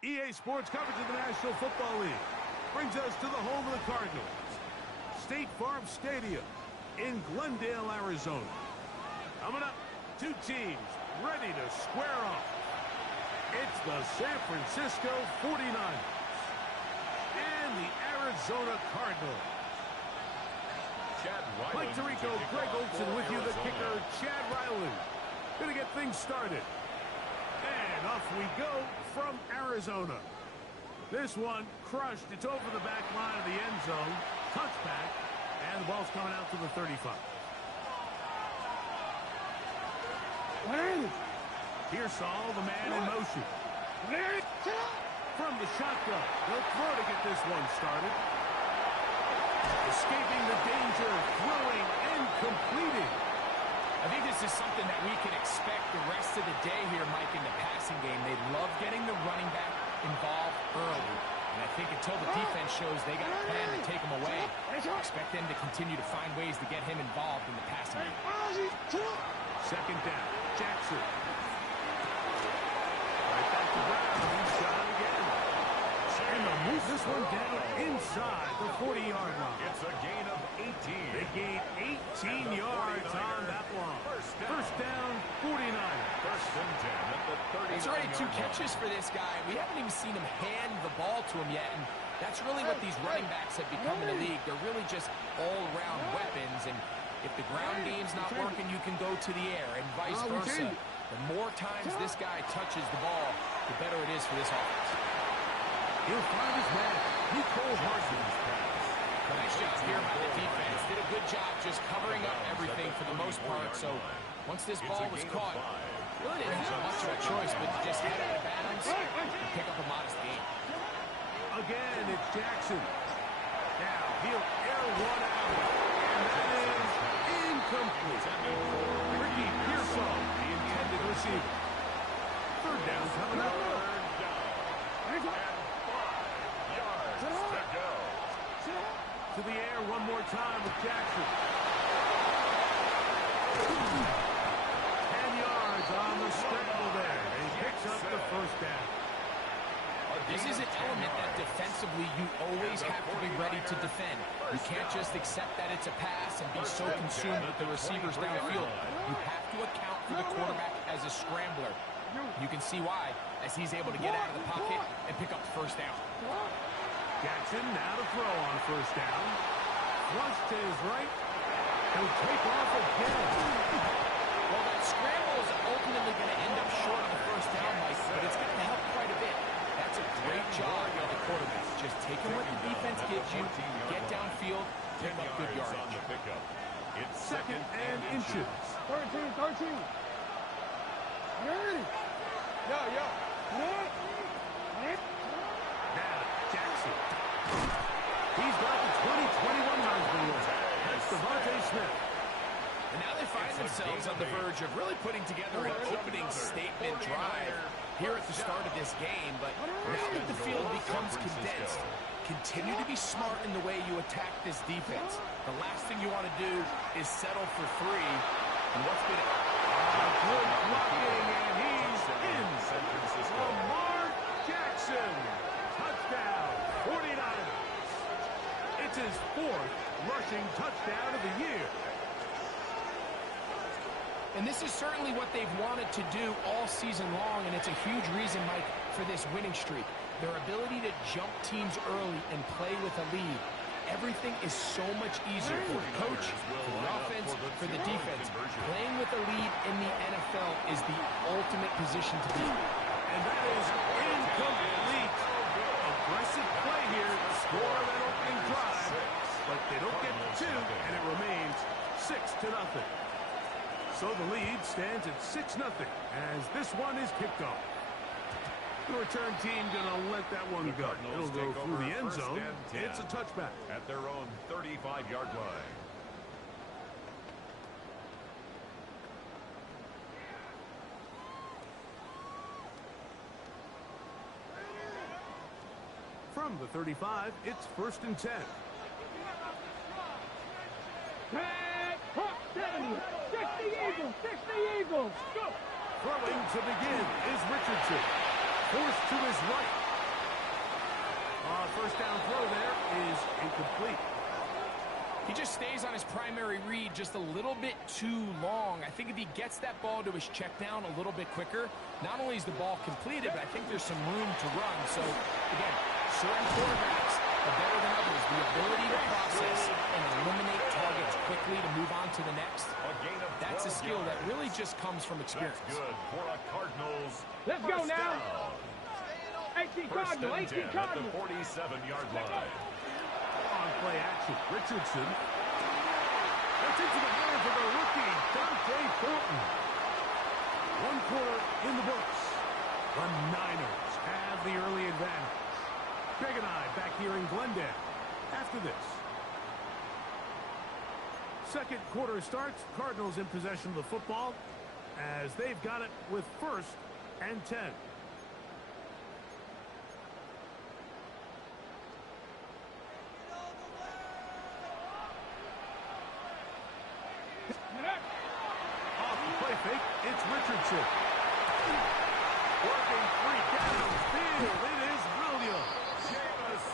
EA Sports coverage of the National Football League brings us to the home of the Cardinals, State Farm Stadium in Glendale, Arizona. Coming up, two teams ready to square off. It's the San Francisco 49ers and the Arizona Cardinals. Mike Tirico, Greg Olson with you, the kicker, Chad Riley. Gonna get things started. And off we go from Arizona. This one crushed. It's over the back line of the end zone. Touchback. And the ball's coming out to the 35. Pearsall, the man in motion. From the shotgun. They'll throw to get this one started. Escaping the danger, throwing and completing. I think this is something that we can expect the rest of the day here, Mike, in the passing game. They love getting the running back involved early. And I think until the defense shows they got a plan to take him away, expect them to continue to find ways to get him involved in the passing game. Second down, Jackson. Right back to Brown. He's shot again. And they'll move this one down inside the 40-yard line. It's a gain of 18. They gain 18 yards on that one. First down, 49. First and 10 at the 39. It's already 2 catches for this guy. We haven't even seen him hand the ball to him yet, and that's really what these running backs have become in the league. They're really just all-around weapons, and if the ground game's not working, you can go to the air, and vice versa. The more times this guy touches the ball, the better it is for this offense. He'll find his man. He cold Harson's pass. Nice job here by the defense. Did a good job just covering up everything for the most part. So once this ball was caught, really didn't have much of a choice but to just head out of bounds and pick up a modest gain. Again, it's Jackson. Now he'll air one out. And that is incomplete. Ricky Pearsall, the intended receiver. Third down coming up. To the air one more time with Jackson. 10 yards on the scramble there. And he picks up the first down. This is an element that defensively you always have to be ready to defend. You can't just accept that it's a pass and be so consumed with the receivers downfield. You have to account for the quarterback as a scrambler. You can see why, as he's able to get out of the pocket and pick up the first down. Jackson now to throw on first down. Flush to his right. He'll take off again. Well, that scramble is ultimately going to end up short of the first down, Mike, but it's going to help quite a bit. That's a great job by the quarterback. Just taking what the defense gives you, get downfield, pick up good yardage. It's second and inches. 13. Yo. Now, Jackson. He's got the 2021 Heisman winner. That's Devontae Smith. And now they find themselves on the verge of really putting together an opening statement drive here at the start of this game. But now that the field becomes condensed, continue to be smart in the way you attack this defense. The last thing you want to do is settle for 3. And what's been good blocking, and he's in. San Francisco. Lamar Jackson. Touchdown, 49ers. It's his 4th rushing touchdown of the year. And this is certainly what they've wanted to do all season long, and it's a huge reason, Mike, for this winning streak. Their ability to jump teams early and play with a lead. Everything is so much easier for the coach, for the offense, for the defense. Playing with a lead in the NFL is the ultimate position to be. And that is incomplete. Aggressive play here to score that opening drive, but they don't get the 2, and it remains 6-0. So the lead stands at 6-0 as this one is kicked off. The return team going to let that one go. It'll go through the end zone. It's a touchback. At their own 35-yard line. From the 35, it's 1st and 10. 60 Eagles, go! Throwing to begin is Richardson. Forced to his right. First down throw there is incomplete. He just stays on his primary read just a little bit too long. I think if he gets that ball to his check down a little bit quicker, not only is the ball completed, but I think there's some room to run. So, again, certain quarterbacks are better than others. The ability to process and eliminate targets quickly to move on to the next, that's a skill that really just comes from experience. That's good for a Cardinals. Let's go now. Down. 18 First Cardinal, and 18 10 at Cardinal. the 47-yard line. On play action, Richardson. That's into the hands of the rookie, Dante Thornton. One quarter in the books. The Niners have the early advantage. Greg and I back here in Glendale after this. Second quarter starts. Cardinals in possession of the football as they've got it with 1st and 10. Off the play fake, it's Richardson. Working 3 downfield. It is Williams.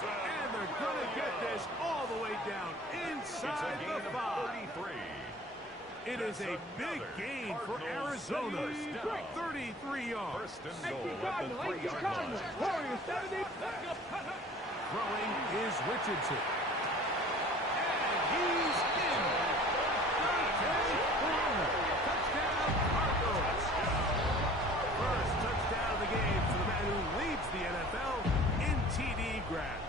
And they're going to get this all the way down inside the 5. 33. It is a big gain for Arizona. 33 yards. First and 18 goal at Cardinal, the 18 3-yard Cardinal. line. Warriors 70. Throwing is Richardson. And he's in. Touchdown, Cardinals. First touchdown of the game for the man who leads the NFL in TD grabs.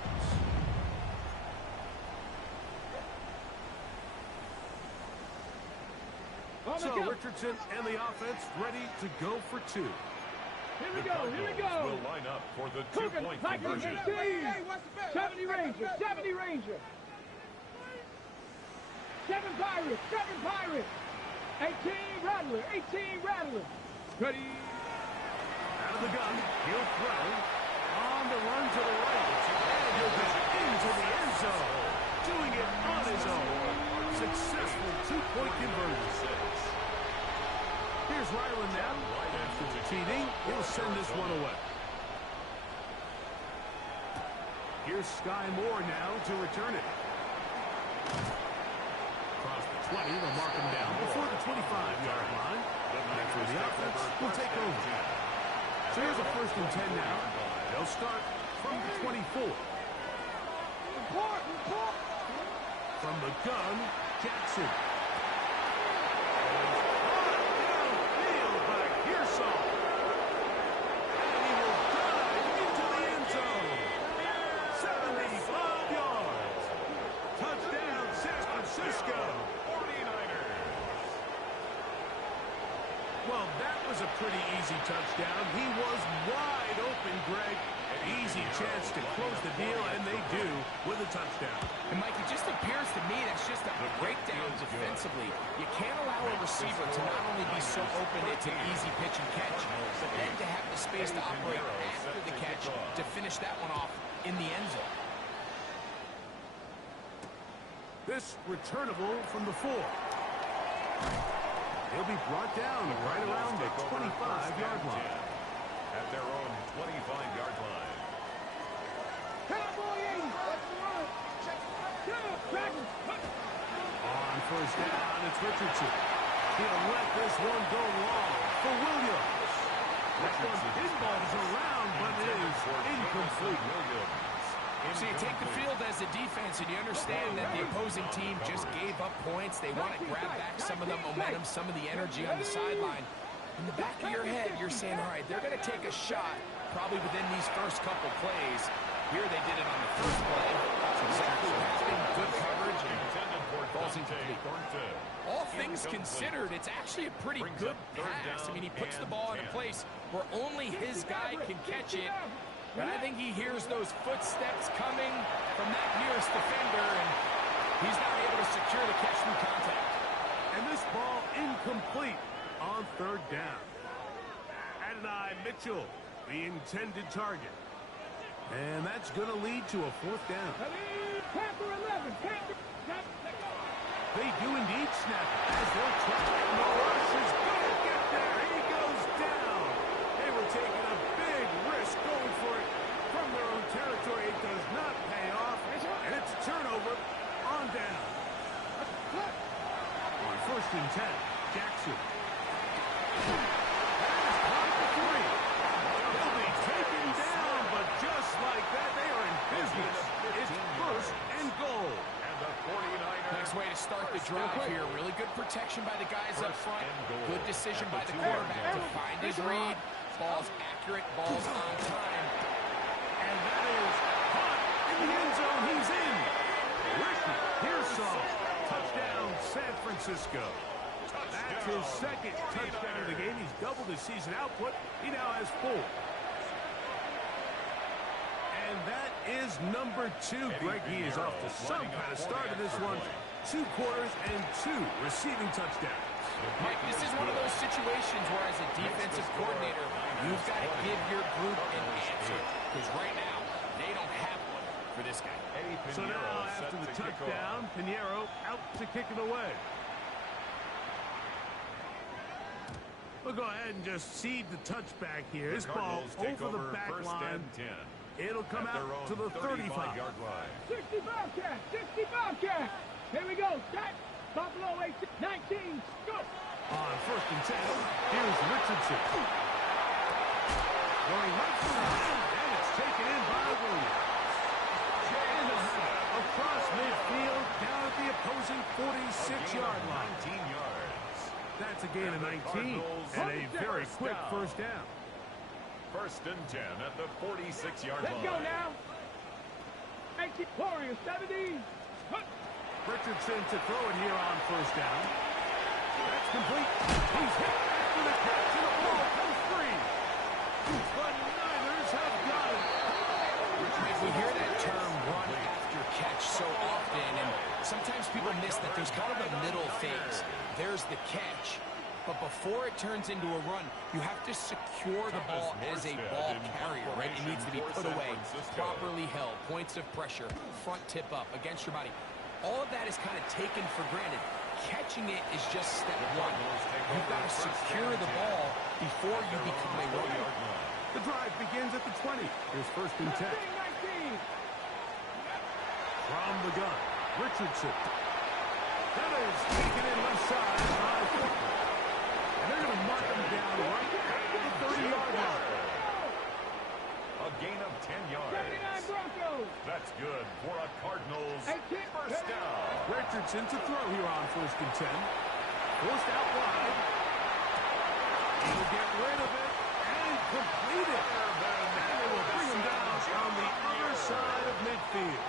So Richardson and the offense ready to go for 2. Here we The go, here we Cardinals go. will line up for the Cooking, 2-point like conversion. 70 Ranger, 70 Ranger. 7 Pirates, 7 Pirates. 18 Rattler, 18 Rattler. Ready. Out of the gun, he'll throw. On the run to the right. And he'll get into the end zone. Doing it on his own. Successful 2-point conversion. Here's Ryland now. After the TD, he'll send this one away. Here's Sky Moore now to return it. Across the 20, they'll mark him down before the 25-yard line. That's where the offense will take over. So here's a 1st and 10 now. They'll start from the 24. Report, report. From the gun, Jackson. Downfield by Pearsall. And he will dive into the end zone. 75 yards. Touchdown, San Francisco. 49ers. Well, that was a pretty easy touchdown. He was wide open, Greg. An easy chance to close the deal, and they do with a touchdown. And, Mike, it just appears to me that's just a breakdown defensively. You can't allow a receiver to not only be so open it's an easy pitch and catch, but then to have the space to operate after the catch to finish that one off in the end zone. This returnable from the 4. He'll be brought down right around the 25-yard line. At their own 25-yard line. Cowboy 80. Let's run. Dragons. On 1st down, it's Richardson. He'll let this one go long for Williams. That one pinballs around, but it is incomplete. So you take the field as a defense, and you understand that the opposing team just gave up points. They want to grab back some of the momentum, some of the energy on the sideline. In the back of your head, you're saying, all right, they're going to take a shot probably within these first couple plays. Here they did it on the first play. That's exactly what happened. Good coverage and balls incomplete. All things considered, it's actually a pretty good pass. I mean, he puts the ball in a place where only his guy can catch it. But I think he hears those footsteps coming from that nearest defender, and he's not able to secure the catch through contact. And this ball incomplete on 3rd down. Adonai Mitchell, the intended target. And that's going to lead to a 4th down. Panther 11. Panther. They do indeed snap it as they'll try. And the rush is going to get there. He goes down. They were taking a big risk going for it from their own territory. It does not That is caught for 3. He'll be taken down, but just like that, they are in business. It's 1st and goal. And the 49ers. Nice way to start the drive here. Really good protection by the guys up front. Good decision by the quarterback to find his read. Ball's accurate, ball's on time. And that is caught in the end zone. He's in. Ricky Pearsall. Touchdown, San Francisco. That's his 2nd touchdown of the game. He's doubled his season output. He now has 4. And that is number 2. Greg, he is off to some kind of start in this one. 2 quarters and 2 receiving touchdowns. Mike, this is one of those situations where as a defensive coordinator, you've got to give your group an answer. Because right now, they don't have one for this guy. So now, after the touchdown, Pinheiro out to kick it away. We'll go ahead and just cede the touchback here. This ball over the back line. It'll come out to the 35-yard line. 60 Bobcat, 60 Bobcat. Here we go. Set. Buffalo 19. Go. On 1st and 10, here's Richardson. Going right for the line, and it's taken in by Williams. And across midfield, down at the opposing 46-yard line. 19 yards. That's a gain of 19, and a very quick first down. 1st and 10 at the 46-yard line. Let's go now. 18 Warriors 70. Richardson to throw it here on 1st down. That's complete. He's hit after the catch, and the ball comes free. The Niners have got it. We hear that term run after catch so often, and sometimes people miss that there's kind of a middle phase. There's the catch, but before it turns into a run, you have to secure the ball as a ball carrier, right? It needs to be put away, properly held, points of pressure, front tip up against your body. All of that is kind of taken for granted. Catching it is just step 1. You've got to secure the ball before you become a runner. The drive begins at the 20. Here's 1st and 10. 19. From the gun, Richardson. That is taken in left side by Footman. And they're going to mark him down right at the 30-yard line. A gain of 10 yards. 79 Broncos. That's good for a Cardinals 18. 1st down. Richardson to throw here on 1st and 10. Forced out wide. He'll get rid of it and complete it. And they will bring him down on the other side of midfield.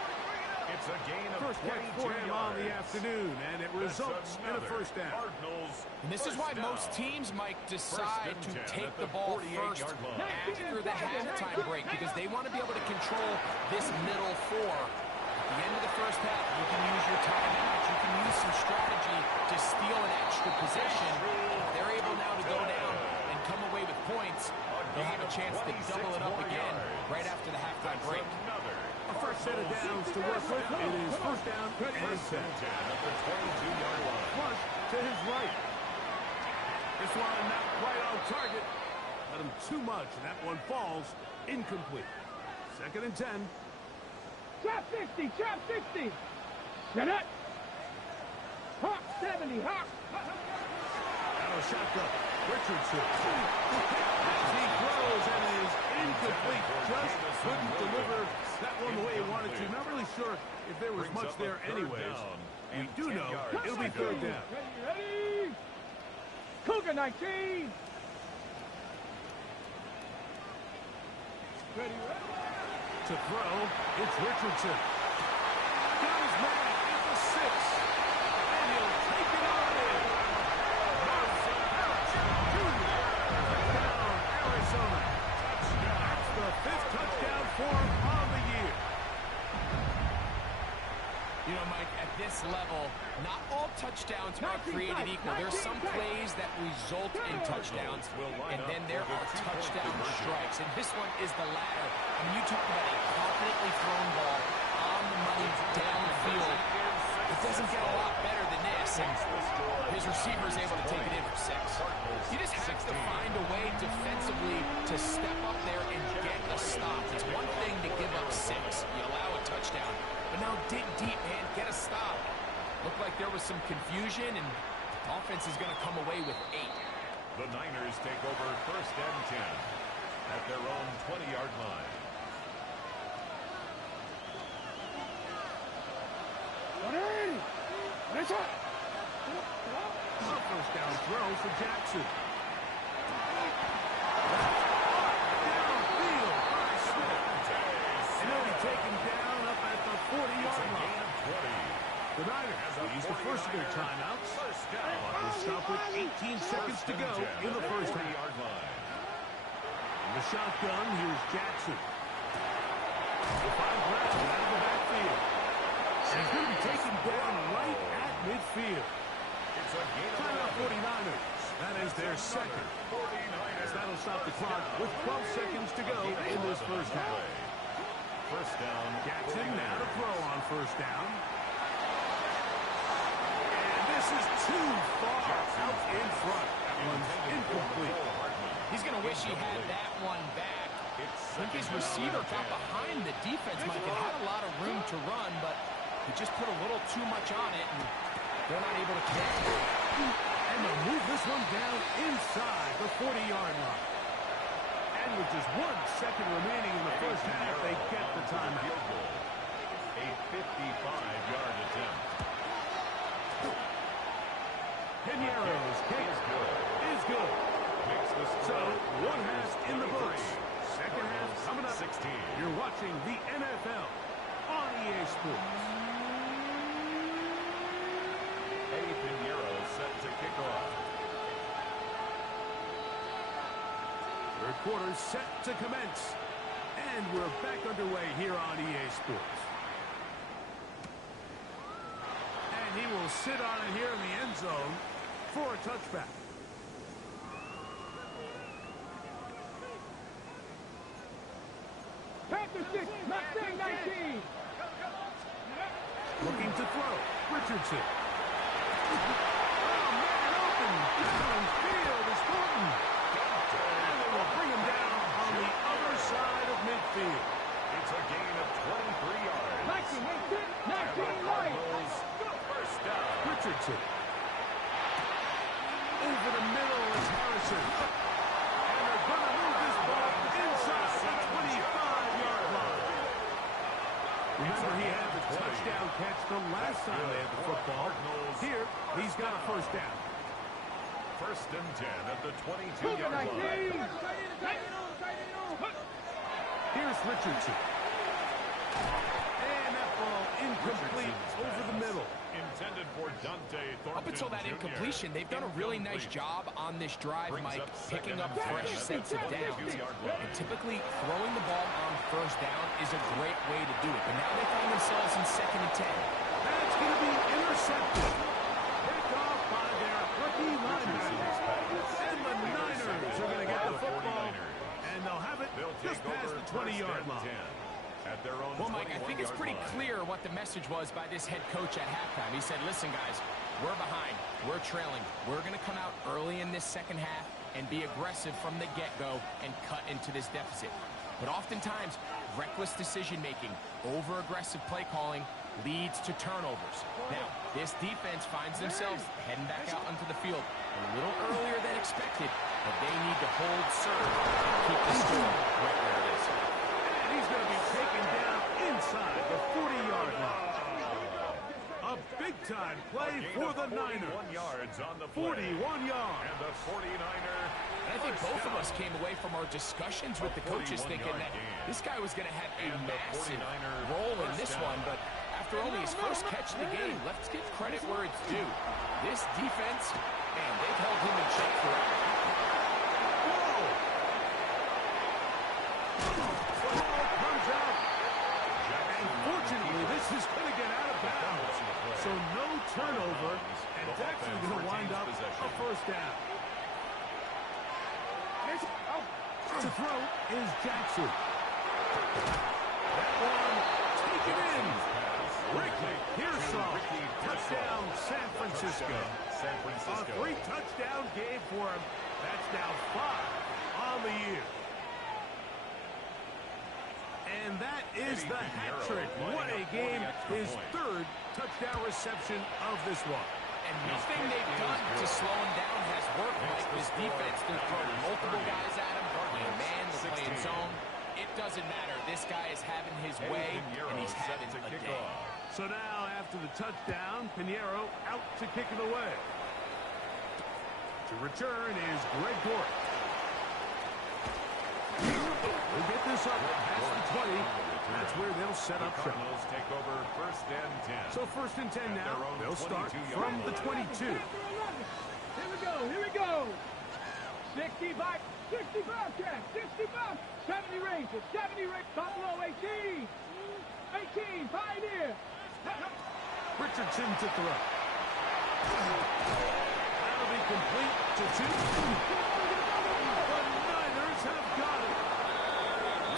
It's a gain of First catch for him on the afternoon, and it results in a 1st down. Cardinals. And this is why most teams, Mike, decide to take the ball first after the halftime break, because they want to be able to control this middle 4. At the end of the first half, you can use your timeout. You can use some strategy to steal an extra possession. If they're able now to go down and come away with points, they'll have a chance to double it up again right after the halftime break. A first set of downs to work with. It is 1st down and 10. At the 22-yard line. Flush to his right. This one not quite on target. Let him too much, and that one falls incomplete. 2nd and 10. Chop 60. Chop 60. Shut up. Hawk 70. Hawk. Now a shotgun. Richardson. As he throws and is incomplete. Just couldn't deliver that one the way he wanted to. Not really sure if there was much there anyways. We do know it'll be 3rd down. Ready. Cougar 19. Ready. To throw, it's Richardson. Got his man at the 6. And he'll take it on in. Touchdown, Arizona. That's the 5th touchdown for him on the year. You know, Mike, at this level, not all touchdowns are created equal. There's some plays that result in touchdowns, and then there are touchdown strikes. And this one is the latter. I mean, you talk about a confidently thrown ball on the money downfield. It doesn't get a lot better than this. And his receiver is able to take it in for 6. You just have to find a way defensively to step up there and get a stop. It's one thing to give up 6. You allow a touchdown. But now dig deep, man. Get a stop. Looked like there was some confusion, and offense is going to come away with 8. The Niners take over 1st and 10 at their own 20-yard line. First down throw for Jackson. Downfield by Smith. And he'll be taken down up at the 40-yard line. The Niners use the first of their timeouts. Clock will stop with 18 seconds to go in the first half. In the shotgun, here's Jackson. The five round out of the backfield. And he's going to be taken down right at midfield. Timeout 49ers. That is their second. As that'll stop the clock with 12 seconds to go in this first half. First down. Jackson now to throw on first down. And this is too far out in front. That one's incomplete. He's going to wish he had that one back. I think his receiver got behind the defense, Mike, and had a lot of room to run, but he just put a little too much on it, and they're not able to connect. And they'll move this one down inside the 40-yard line. And with just 1 second remaining in the first half, they get the timeout. A 55-yard attempt. Pinero's kick is good. So, one half in the books. Second half coming up. 16. You're watching the NFL on EA Sports. Eddie Pinheiro set to kick off. Third quarter set to commence. And we're back underway here on EA Sports. And he will sit on it here in the end zone for a touchback. Panther 6, Mustang 19. Looking to throw. Richardson. Oh, man, open. Downfield is Thornton. And they will bring him down on the other side of midfield. It's a gain of 23 yards. 19 right. First down. Richardson. Over the middle is Harrison. And they're going to move this ball inside the 25-yard line. Remember, he had the touchdown catch the last time they had the football. Here, he's got a first down. First and 10 at the 22-yard line. Here's Richardson. And that ball incomplete over the middle. Intended for Dante Thornton. Up until that Jr. incompletion, they've done a really nice job on this drive, Mike, picking up fresh sets of downs. And typically, throwing the ball on first down is a great way to do it. But now they find themselves in 2nd and 10. That's going to be intercepted. Picked off by their rookie linebacker. And the Niners are going to get the football. And they'll have it just past the 20-yard line. At their own well, Mike, I think it's pretty clear what the message was by this head coach at halftime. He said, listen, guys, we're behind. We're trailing. We're going to come out early in this second half and be aggressive from the get-go and cut into this deficit. But oftentimes, reckless decision-making, over-aggressive play calling leads to turnovers. Now, this defense finds themselves heading back out onto the field a little earlier than expected, but they need to hold serve and keep the score right where it is. He's going to be taken down inside the 40-yard line. A big-time play for the Niners. 41 yards on the 41 yards. And the 49er. And I think both of us came away from our discussions with the coaches thinking that this guy was going to have a massive role in this one, but after only his first catch of the game, let's give credit where it's due. This defense, man, they've held him in check forever. Unfortunately, this is going to get out of bounds. So no turnover, and it's actually going to wind up a first down. To throw is Jackson. That one taken in. Ricky Pearsall. Touchdown, San Francisco. A 3-touchdown game for him. That's now 5 on the year. And that is the hat trick. What a game. His 3rd touchdown reception of this one. And nothing they've done to slow him down has worked. Like this defense, they're throwing multiple guys at him, playing man, they're playing zone. It doesn't matter. This guy is having his way, and he's having a day. So now, after the touchdown, Pinheiro out to kick it away. To return is Greg Dortch. We'll get this up past the 20. That's where they'll set up shop. Take over 1st and 10. So 1st and 10 now. They'll start from the 22. Here we go. Here we go. 65, 65 track, 65, 70 Rangers, 70 Rangers, Buffalo 18, 18, Pioneer. Richardson to throw. That'll be complete to 2. The Niners have got it.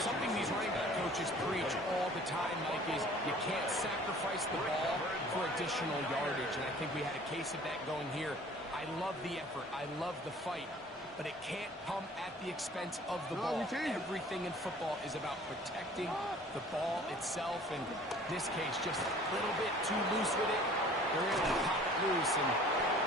Something these running back coaches preach all the time, Mike, is you can't sacrifice the ball for additional yardage. And I think we had a case of that going here. I love the effort. I love the fight. But it can't come at the expense of the ball. Everything in football is about protecting the ball itself. And in this case, just a little bit too loose with it. They're able to pop it loose, and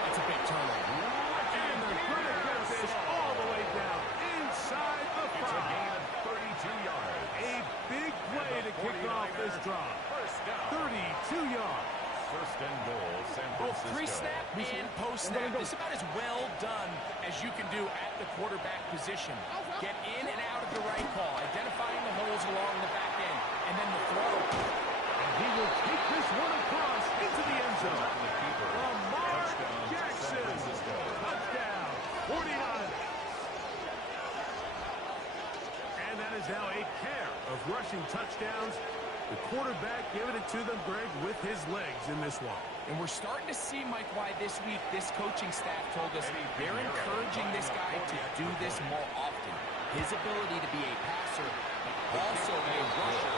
that's a big turnover. And they're going to get this all the way down inside the 5. It's a gain of 32 yards. A big play to kick off this drive. 32 yards. 1st and goal, San Both Francisco. pre-snap and post-snap. This is about as well done as you can do at the quarterback position. Get in and out of the right call, identifying the holes along the back end, and then the throw. And he will take this one across into the end zone. Lamar Jackson. Touchdown. 49. And that is now a pair of rushing touchdowns. The quarterback giving it to them, Greg, with his legs in this one. And we're starting to see, Mike, why this week this coaching staff told us they're encouraging this guy to do this more often. His ability to be a passer, but also a rusher,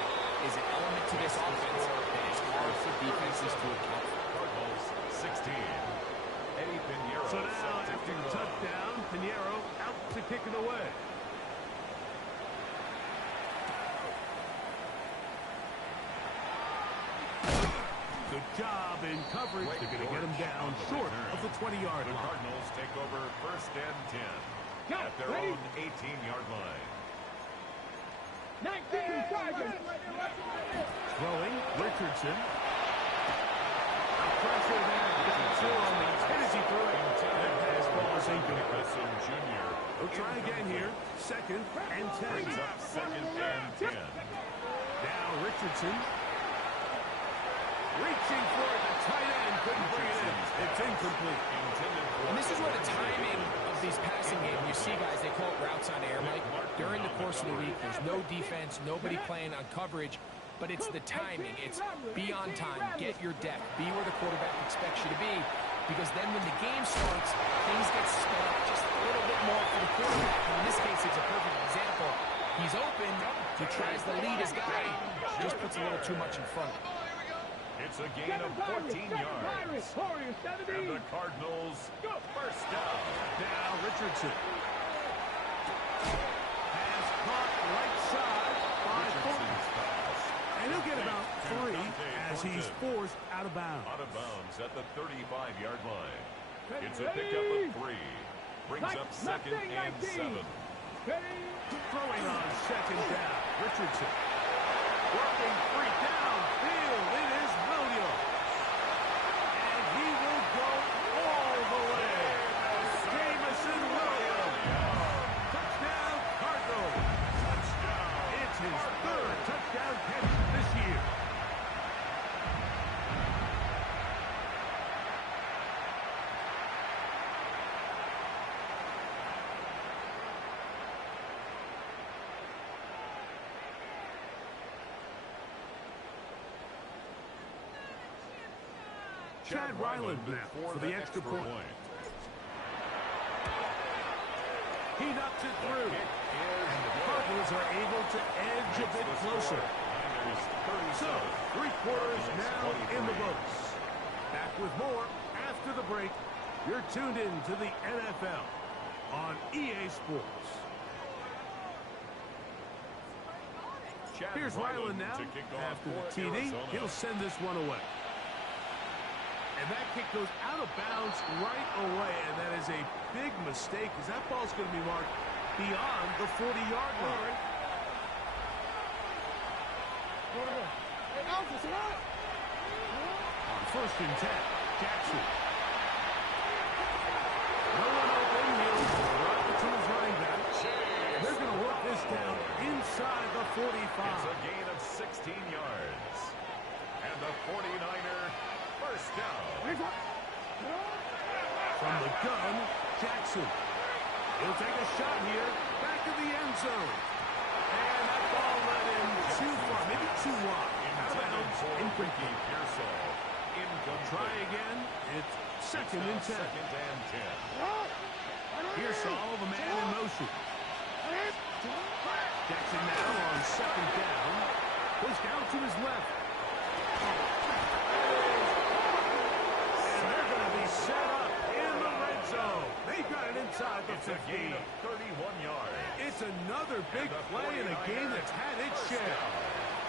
is an element to this offense that is hard for defenses to account for. Cardinals 16. Eddie Pinheiro. So now, after the touchdown, Pinheiro out to kick it away. Good job in coverage. They're going to get him down short of the 20-yard line. The Cardinals take over 1st and 10 at their own 18-yard line. 19, Chargers. Throwing, Richardson. Pressure there. On the Tennessee throw. That pass ball is incomplete. Jr. We'll try again here. 2nd and 10. Brings up 2nd and 10. Now Richardson. Reaching for it, the tight end couldn't bring it in. It's incomplete. And this is where the timing of these passing games, you see guys, they call it routes on air, Mike. During the course of the week, there's no defense, nobody playing on coverage, but it's the timing. It's be on time, get your depth, be where the quarterback expects you to be, because then when the game starts, things get sped up just a little bit more for the quarterback. And in this case, it's a perfect example. He's open, he tries to lead his guy, just puts a little too much in front of him. It's a gain of 14 yards. And the Cardinals, 1st down. Now Richardson. Has caught right side by Thornton. And he'll get about 3 as he's forced out of bounds. Out of bounds at the 35-yard line. It's a pickup of 3. Brings up 2nd and 7. Throwing on 2nd down. Richardson. Working free downfield. It is Williams. And he will go all the way. Jamison Williams. Touchdown, Cardinals. Touchdown. It's his 3rd touchdown catch this year. Chad Ryland now for the extra point. He knocks it through. And the Cardinals are able to edge a bit closer. So, 3 quarters now in the books. Back with more after the break. You're tuned in to the NFL on EA Sports. Here's Ryland now. After the TD, he'll send this one away. And that kick goes out of bounds right away, and that is a big mistake because that ball's going to be marked beyond the 40-yard line. On 1st and 10, Jackson. No one open. He'll drop it to his running back. And they're going to work this down inside the 45. It's a gain of 16 yards. And the 49er first down. From the gun, Jackson. He'll take a shot here. Back of the end zone. And that ball led him too far, maybe too wide. Out of bounds, incomplete. Try again. It's 2nd and 10. Here's all the man in motion. Jackson now on 2nd down. Goes down to his left. And they're going to be set up in the red zone. They've got it inside the 15. It's a gain of 31 yards. It's another big play in a game that's had its share.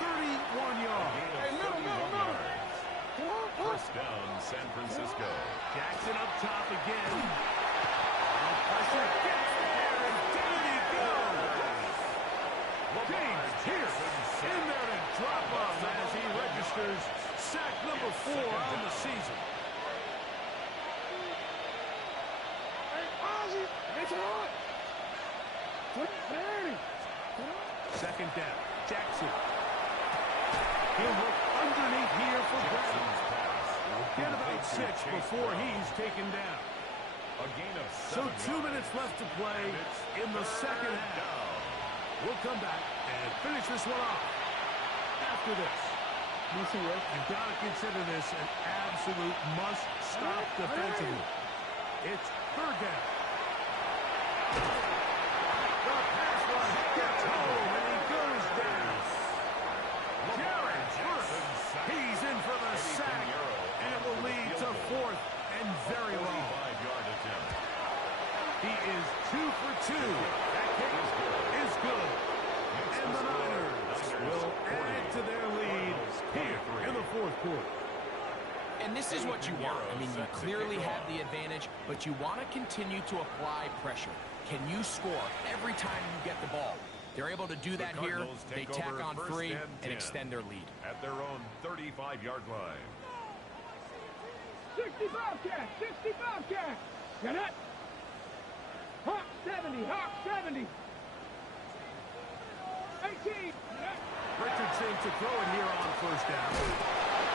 31 yards. First down, San Francisco. Jackson up top again. Pressure gets there, and down he goes. James Pierce in there to drop off as he registers sack number 4 on the season. Second down, Jackson. He'll look underneath here for Brown. Get about 6 before he's taken down. A gain of 2 7 minutes left to play in the second half. We'll come back and finish this one off after this. You've got to consider this an absolute must-stop defensively. It's 3rd down. The pass rush gets home, and he goes down. Jared Burks, he's in for the sack, and it will lead to 4th and very long. He is 2 for 2. That kick is good. And the Niners will add to their lead here in the 4th quarter. And this is what you want. I mean, you clearly have the advantage, but you want to continue to apply pressure. Can you score every time you get the ball? They're able to do that here. They tack on 3 and extend their lead. At their own 35-yard line. 60 Bobcat! 60 Bobcat! Get it? Hawk 70! Hawk 70! 18! Richardson to throw it here on 1st down.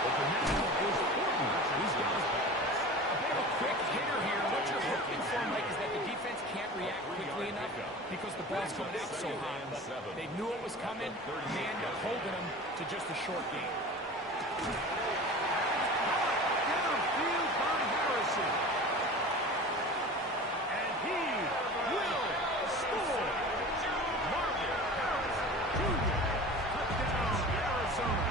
But the now is Horton. He's got it. A bit of a quick hitter here. What you're hoping for, Mike, is that the defense can't react quickly enough because the ball's coming out so hot. But they knew it was coming. Man, you're holding them to just a short game. Downfield by Harrison. And he will score. Marvin Harris Jr. Touchdown, Arizona.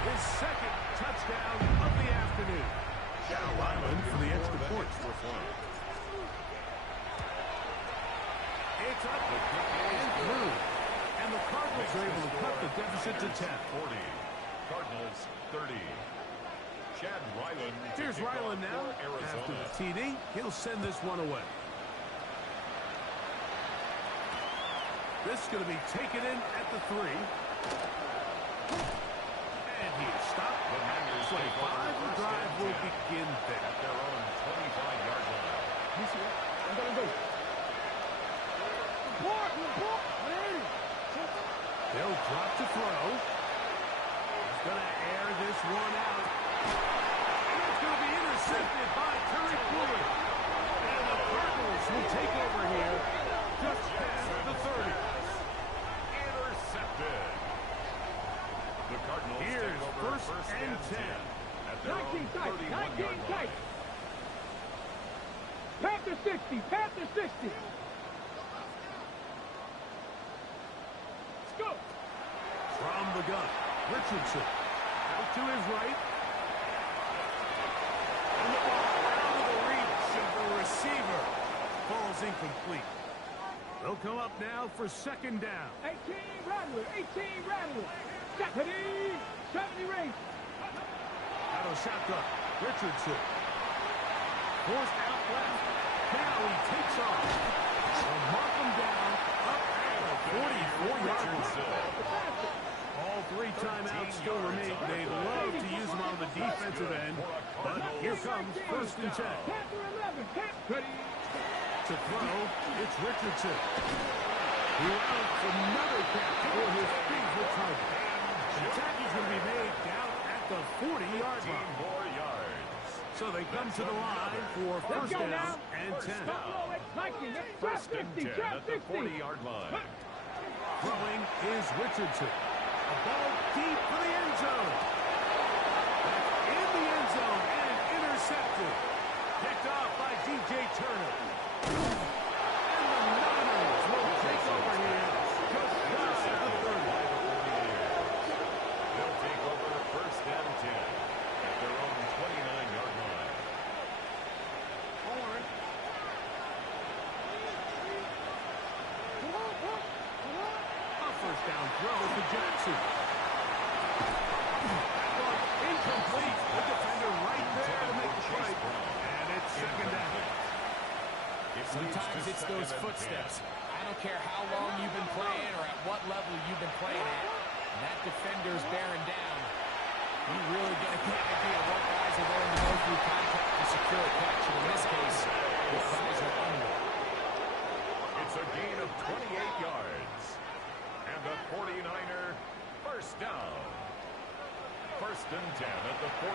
His 2nd touchdown of the afternoon. Ryland for the extra point. It's up and through. And the Cardinals are able to cut the deficit to 10. 40. Cardinals 30. Chad Ryland. Here's Ryland now. After the TD, he'll send this one away. This is going to be taken in at the 3. And he is stopped. The 5 drive will begin there. At their own 25-yard line. I'm going to go. They'll drop to throw. He's going to air this one out. And it's going to be intercepted by Terry Fuller. And the Cardinals will take over here just past the 30. Intercepted. The Cardinals Here's take over 1st and 10. At their own 31-yard line. Panther 60! Panther 60! Let's go! From the gun, Richardson out to his right. And the ball out of the reach of the receiver. Ball's incomplete. They'll come up now for 2nd down. 18 Rattler! 18 Rattler! 70! 70 range! Out of shotgun. Richardson. Forced out left. Now he takes off. And mark him down up at the 44-yard line. All three timeouts still remain. They'd love to use them on the defensive end, but here comes first and 10. To throw, it's Richardson. Who rounds another catch for his favorite target. The tackle's going to be made down at the 40-yard line. More yards. So they come to the line for first down and 10. First and 10 at the 40-yard line. Throwing is Richardson. A ball deep for the end zone. That's in the end zone and intercepted. Picked off by D.J. Turner. And the Niners will take over here just shy of the 30. They'll take over first and 10 at their own 29-yard line. Horn. A first down throw to Jackson. That one incomplete. The defender right there to make the play. And it's second down. Sometimes it's those footsteps. I don't care how long you've been playing or at what level you've been playing at. And that defender's bearing down. You really get a good idea of what guys are willing to go through contact to secure a catch. And in this case, those guys are under. It's a gain of 28 yards. And the 49er first down. First and 10 at the 43.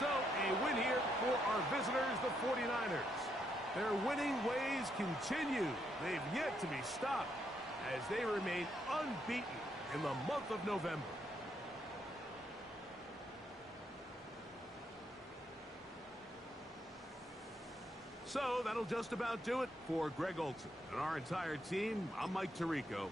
So a win here for our visitors, the 49ers. Their winning ways continue. They've yet to be stopped as they remain unbeaten in the month of November. So that'll just about do it for Greg Olson and our entire team. I'm Mike Tirico.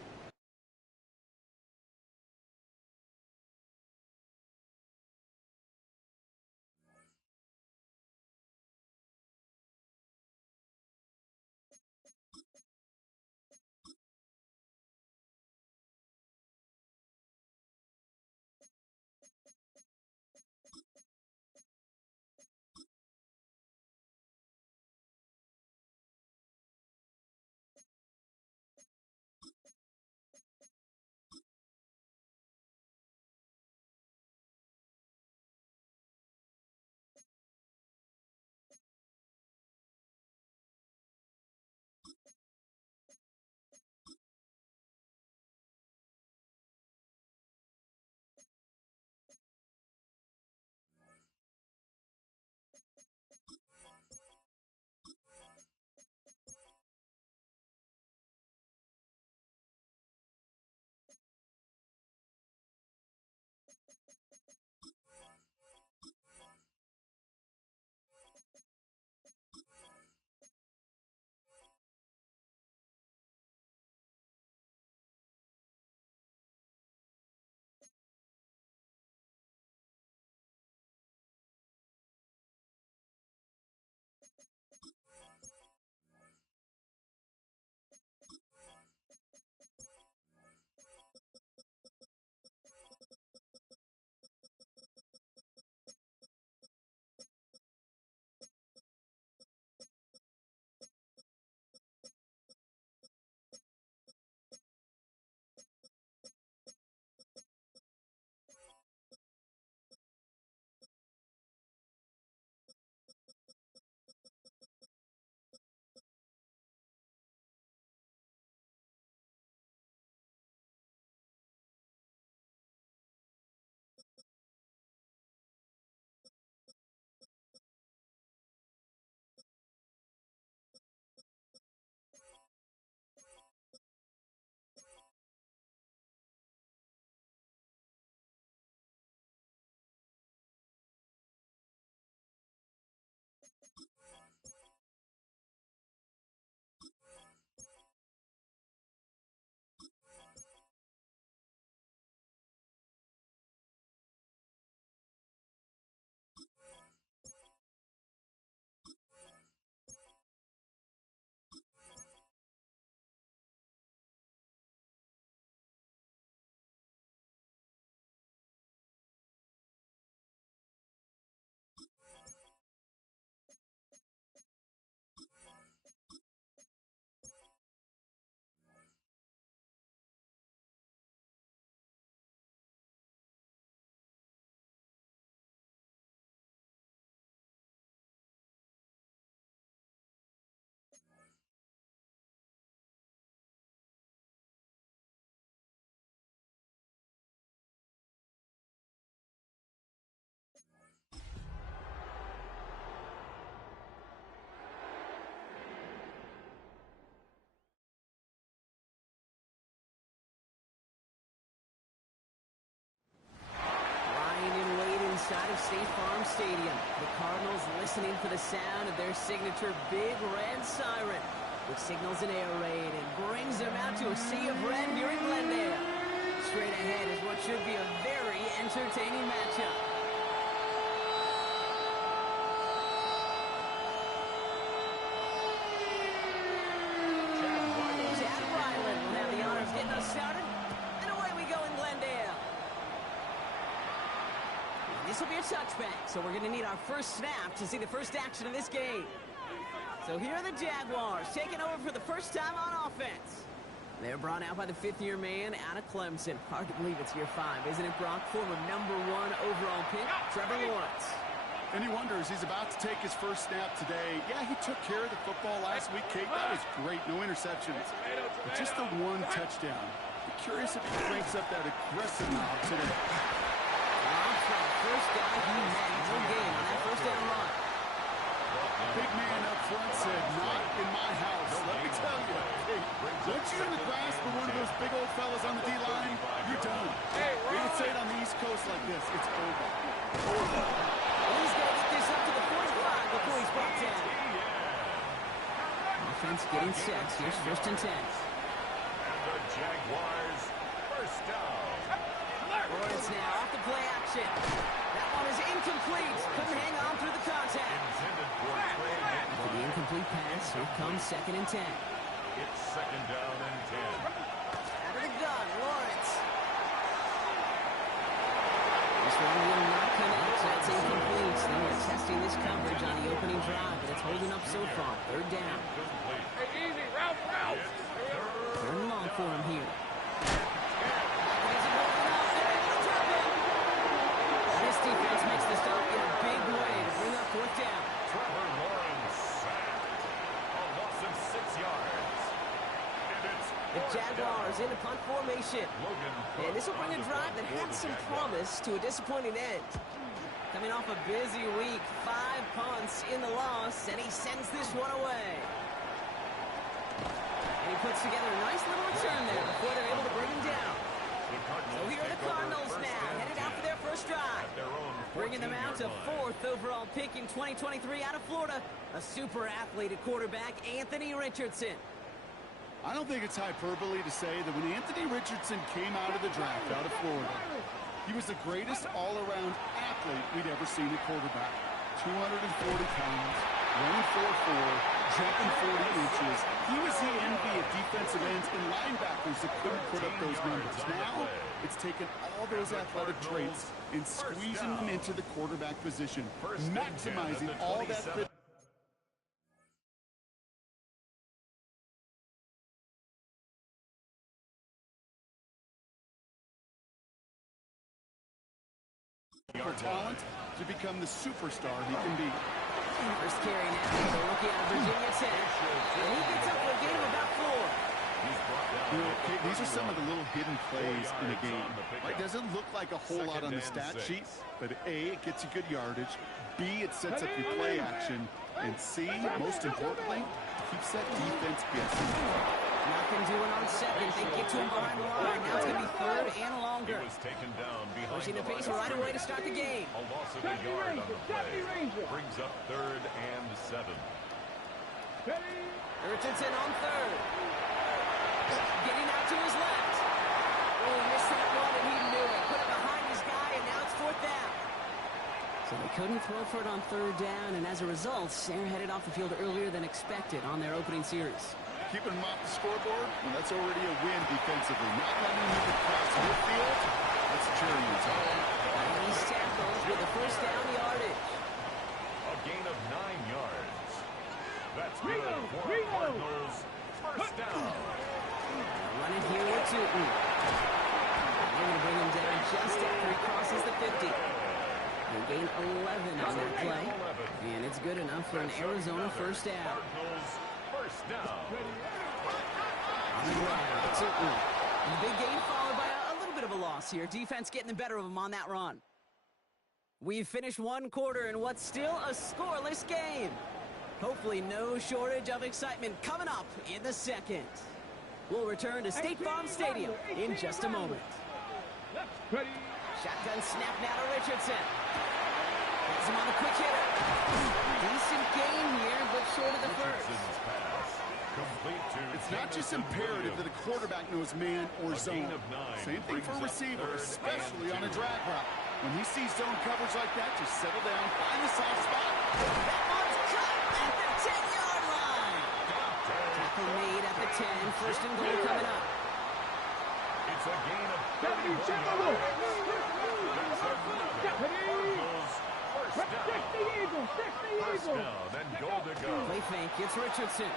Stadium. The Cardinals listening for the sound of their signature big red siren, which signals an air raid and brings them out to a sea of red here in Glendale. Straight ahead is what should be a very entertaining matchup. Chad Ryland will have the honor of getting us started. And away we go in Glendale. And this will be a touchback, so we're going to need our first snap to see the first action of this game. So here are the Jaguars taking over for the first time on offense. They're brought out by the fifth-year man out of Clemson. Hard to believe it's year 5, isn't it, Brock? Former #1 overall pick, Trevor Lawrence. And he wonders, he's about to take his first snap today. Yeah, he took care of the football last week, Kate. That was great. No interceptions. But just the one touchdown. I'm curious if he cranks up that aggressive knob today. First guy he met. No gain on that first down run. Big man up front said, not in my house. Let me tell you, hey, once you're in the grasp of one of those big old fellas on the D-line, you're done. We would say it on the East Coast like this, it's over. Over. And he's going to get this up to the 45 before he's brought down. Offense getting set. Here's first and 10. And the Jaguars first down. Lawrence now off the play action. That one is incomplete. Couldn't hang on through the contact. Intended for a trade. For the incomplete pass, here comes second and 10. It's second down and 10. Out of the gun, Lawrence. This one will not connect, so that's incomplete. Then we're testing this coverage on the opening drive, but it's holding up so far. Third down. Hey, easy, route. Third and long for him here. This defense makes the stop in a big way to bring up fourth down. Trevor Lawrence sacked. A loss of 6 yards. And it's The Jaguars in a punt formation. Logan. And this will bring a drive that had some promise to a disappointing end. Coming off a busy week, 5 punts in the loss, and he sends this one away. And he puts together a nice little return there before they're able to bring him down. So here are the Cardinals now, headed out for their first drive. Bringing them out to 4th overall pick in 2023 out of Florida, a super athlete at quarterback, Anthony Richardson. I don't think it's hyperbole to say that when Anthony Richardson came out of the draft out of Florida, he was the greatest all-around athlete we'd ever seen at quarterback. 240 pounds, running 4.4, jumping 40 inches. He was the envy of defensive ends and linebackers that couldn't put up those numbers. Now, it's taken all those athletic traits and squeezing them into the quarterback position, maximizing all that. For talent to become the superstar he can be. First carry now, the rookie out of Virginia Tech. And he gets up for a gain of about 4. You know, Kate, these are some of the little hidden plays in a game. It doesn't look like a whole lot on the stat sheet, but A, it gets you good yardage. B, it sets up your play action. And C, most importantly, keeps that defense guessing. Nothing doing on second. They get to him behind the line. Now it's going to be third and longer. He was taken down behind Pushing the pace right away to start the game. A loss of a yard on the play. Brings up 3rd and 7. Richardson on 3rd. Getting out to his left. Oh, he missed that one, and he knew it. Put it behind his guy, and now it's 4th down. So they couldn't throw for it on 3rd down, and as a result, they're headed off the field earlier than expected on their opening series. Keeping him off the scoreboard, well, that's already a win defensively. Not letting him get across midfield, that's a cherry on top. And these tackles with the first down yardage. A gain of 9 yards. That's good for the Cardinals. First down. Running here with Tootin. They're going to bring him down just after he crosses the 50. They gain 11 on that play. And it's good enough for an Arizona first down. Cardinals first down. On the ground, Tootin. The big gain followed by a little bit of a loss here. Defense getting the better of him on that run. We've finished one quarter in what's still a scoreless game. Hopefully no shortage of excitement coming up in the second. We'll return to State Farm Stadium in just a moment. Shotgun snap now to Richardson. Has him on the quick hitter. Decent gain here, but short of the first. Richardson's pass. Complete to It's not just imperative that a quarterback knows man or zone. Same thing for a receiver, especially on a drag route. When he sees zone coverage like that, just settle down, find the soft spot. That one's cut at the 10-yard line. Tackle made at the 10. First and goal coming up. It's a gain of 70, 31 yards. That's another Cardinals first down. 60 Eagles, 60 First Eagles. down and goal to go. Play fake. It's Richardson.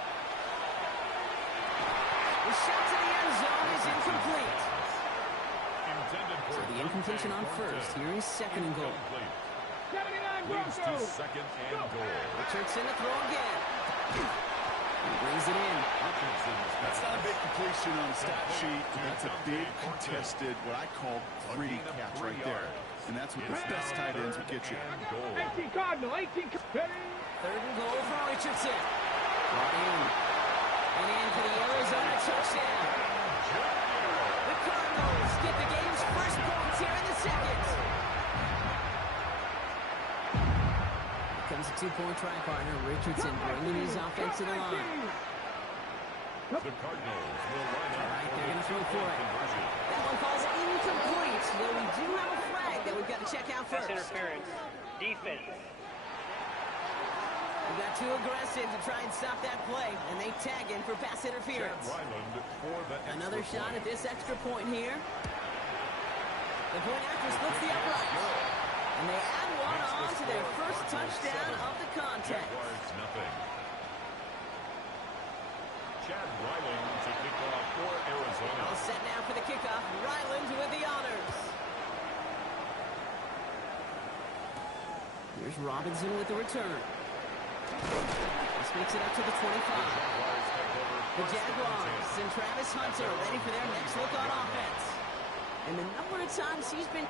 The shot to the end zone is incomplete. Intended for So the incompletion on first. Here is second and goal. 79 Leads to Broncos. second and goal. Richardson to throw again. He brings it in. That's not a big completion on the stat sheet. That's a big contested, what I call gritty catch right there. And that's what the best tight ends will get you. 18 Cardinal, 18 Third and goal for Richardson. Brought in. And in for the Arizona touchdown. The Cardinals get the game's first points here in the second. Here comes a two-point try partner. Richardson bringing his offense to the line. The Cardinals will line up. All right, for they're the going to throw for it. conversion. That one falls incomplete, though we do have a flag that we've got to check out Pass first. interference. Defense. We got too aggressive to try and stop that play, and they tag in for pass Chad interference. Ryland for the Another extra shot point. at this extra point here. The point after splits the uprights. And they add one on to their first touchdown of the contest. Jaguars nothing. Chad Ryland to kick off for Arizona. All set now for the kickoff. Ryland with the honors. Here's Robinson with the return. This makes it up to the 25. Jaguars take over The first and Jaguars 10. and Travis Hunter ready for their next look on offense. And the number of times he's been...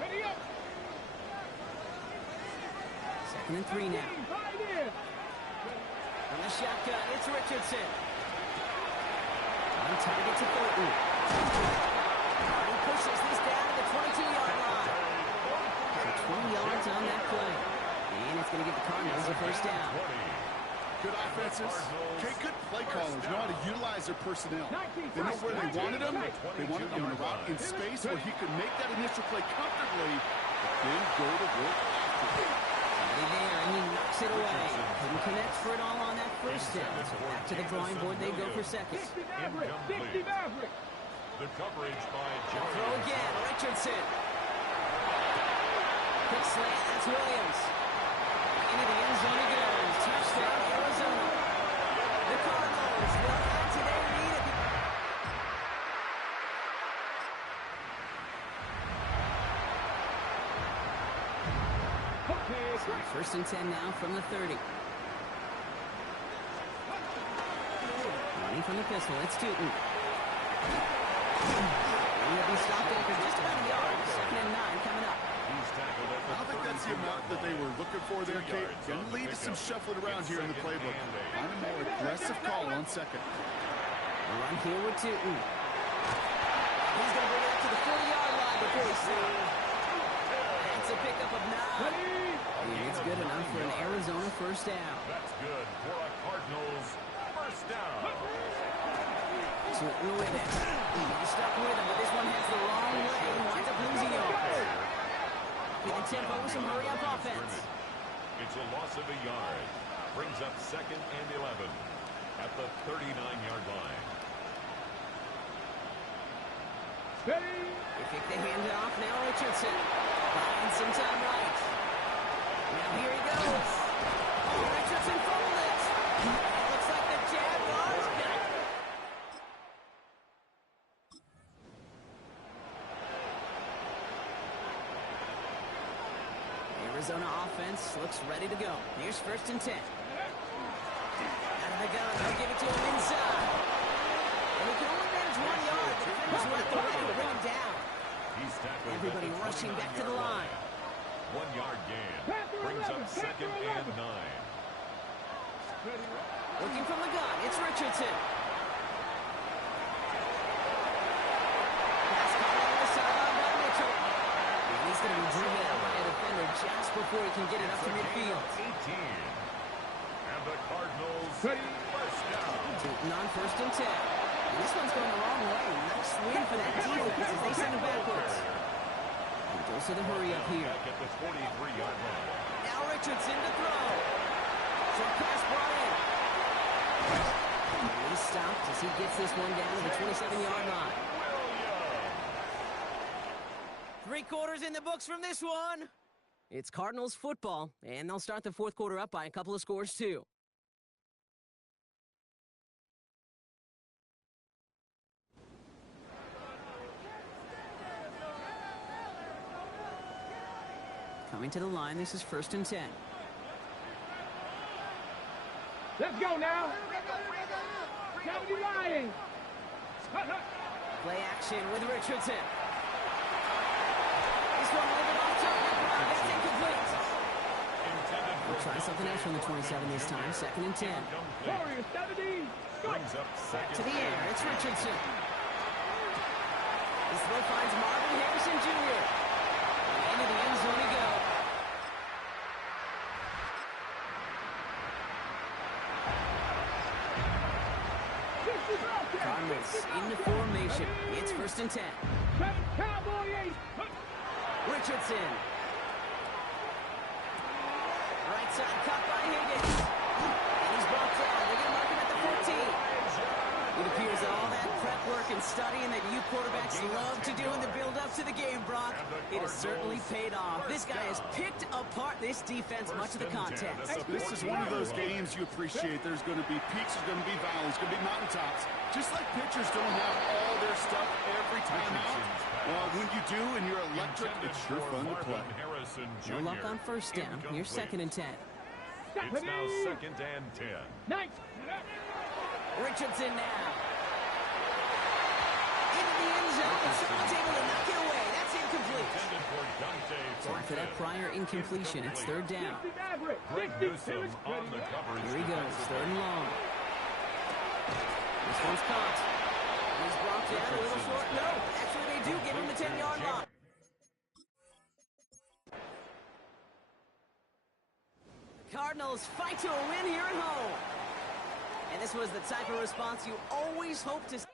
Ready up. Second and 3 now. Right here. From the shotgun, it's Richardson. On target to Thornton. He pushes this down to the 22-yard line. So 20 yards on that play. And it's going to give the Cardinals a first down. Good offenses. Okay, good play callers know how to utilize their personnel. They know where they wanted him. They wanted him in a route in space where he could make that initial play comfortably, but then go to work after. Somebody there, and he knocks it away. Couldn't connect for it all on that first down. So back to the drawing board they go for second. 60 Maverick, 60 Maverick. The coverage by Throw Jones. again, Richardson. Quick slant, that's Williams. Into the end zone he goes. Touchdown, Arizona. The Cardinals will add to their lead at the... Okay, So first and 10 now from the 30. Running from the pistol, it's Tootin. He will be stopped after just about a yard. Second and 9 coming up. He's tackled at the I don't think that's the amount that they were looking for there, Kate. Going to lead to some shuffling around here in the playbook. Find a more aggressive call on second. Run here with Tootin. He's going to bring it up to the 40-yard line before he stops. That's a pickup of 9. And it's good enough for an Arizona first down. That's good for a Cardinals first down. Tootin with it. He's stuck with him, but this one heads the wrong way and winds up losing yards. Getting tempo with some hurry-up offense. It's a loss of a yard. Brings up second and 11 at the 39-yard line. ready. They kick the handoff. Now Richardson. Buying some time right. Now here he goes. Oh, Richardson fumbled it. Looks like the Jaguars got it. Arizona offense looks ready to go. Here's first and 10. Out of the gun, they'll give it to him inside. And he can only manage 1 yard. The defenders were at the ready to bring him down. He's tackled at Everybody the rushing back to the 29-yard line. 1 yard gain. Brings up second and 9. Looking from the gun, it's Richardson. before he can get it up to midfield. 18. And the Cardinals first down. Taking on 1st and 10. And this one's going the wrong way. Nice swing for that defense as they send it backwards. And goes to the hurry up here. Back at the 43-yard line. Now Richardson to throw. Short pass brought in. And he's stopped as he gets this one down to the 27-yard line. 3 quarters in the books from this one. It's Cardinals football, and they'll start the 4th quarter up by a couple of scores, too. Coming to the line, this is 1st and 10. Let's go now. 70 Lions. Play action with Richardson. This one a little bit off target. That's incomplete. We'll try something else from the 27 this time. 2nd and 10. Warriors 70. Brings up Back to second. the air. It's Richardson. This throw finds Marvin Harrison Jr. Into the end zone he goes. Cardinals into formation. It's 1st and 10. Cowboys. Richardson. Right side cut by Higgins. And he's brought down. They're going to mark him at the 14. It appears that all that prep work and studying that you quarterbacks love to do in the build-up to the game, Brock, it has certainly paid off. This guy has picked apart this defense much of the contest. This is one of those games you appreciate. There's going to be peaks, there's going to be valleys, going to be mountaintops. Just like pitchers don't have all their stuff every time out. Well, when you do and you're electric, it's sure fun to play. No luck on 1st down. Here's 2nd and 10. It's now 2nd and 10. Nice. Richardson now. Into the end zone, and someone's able to knock it away. That's incomplete. So after that prior incompletion, it's 3rd down. Greg Newsome on the cover. Here he goes, 3rd and long. This one's caught. He's brought down a little short. No, actually they do give him the 10-yard line. The Cardinals fight to a win here at home. And this was the type of response you always hope to see.